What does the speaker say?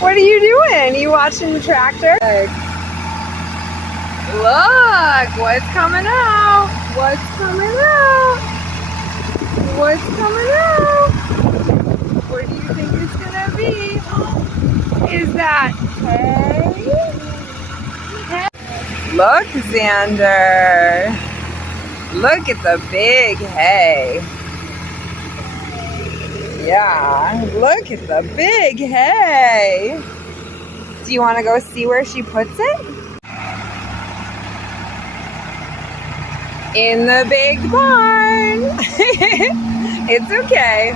What are you doing? You watching the tractor? Look, what's coming out? What's coming out? What's coming out? What do you think it's gonna be? Is that hay? Look, Xander. Look at the big hay. Yeah, look at the big hay. Do you want to go see where she puts it? In the big barn. It's okay.